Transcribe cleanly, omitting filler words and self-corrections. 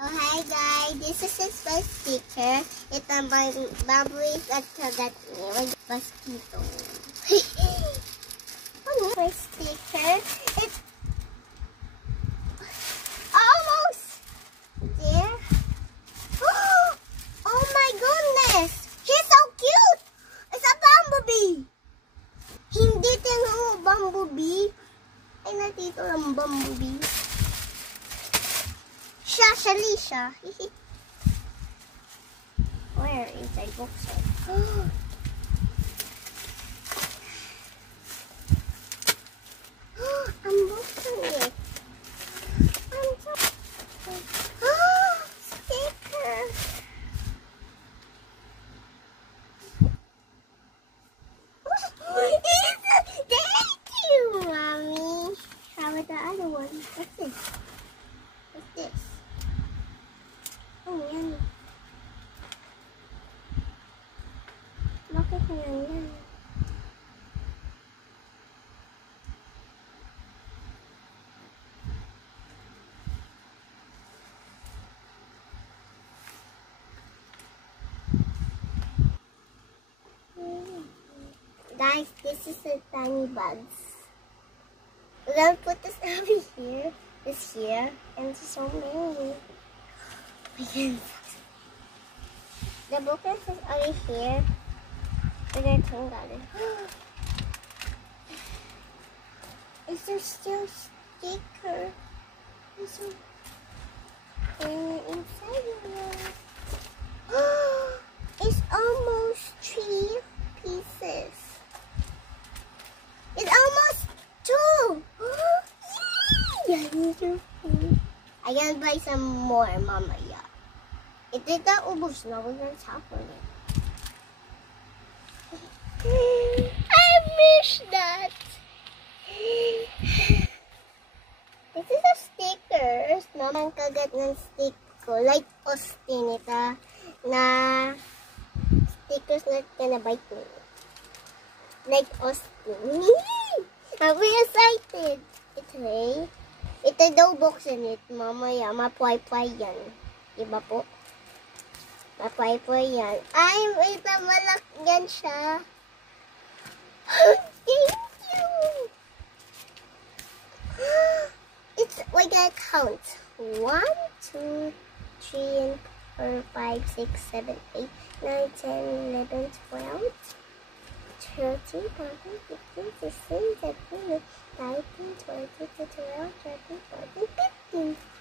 Oh, hi guys! This is his first sticker. Ito ang bamboo at kagat niya. With mosquito. Ano? First sticker. It's almost there. Oh my goodness! She's so cute! It's a bumblebee! Hindi tinanong bumblebee. Ay, natito lang bumblebee. Alicia. Where is my box? I'm boxing it. I'm so sticker. Thank you, Mommy. How about the other one? What's this? What's this? Oh, yan. Bakit yan? Guys, this is a tiny bugs. We're gonna put this over here, this here, and so many. The book is over here. We're gonna turn that in. Is there still sticker? Is there inside here? It's almost 3 pieces. It's almost 2. Yay! I gotta buy some more, Mama. Yeah. It did that ubos na. We're gonna tap on it. I miss that. This is a stickers. Naman kagat ng stick ko. Like Austin ita na stickers na kanabite ko. Like Austin. I'm very excited. Ito daw buksan it. Mamaya, mapuay-puay yan. Diba po? Mapuay-puay yan. Ay, ito malakyan siya. Thank you! We gotta count. 1, 2, 3, 4, 5, 6, 7, 8, 9, 10, 11, 12, 13, 14, 15, 16, 17, 19, 20, 21, 22, 23, 24, 25, 26, 27, 28, 29, 30, 31, 32, 33, 34, 35, 36, 37, 38, 39, 40, 41, 42, 43, 44, 45, 46, 47, 48, 49, 50.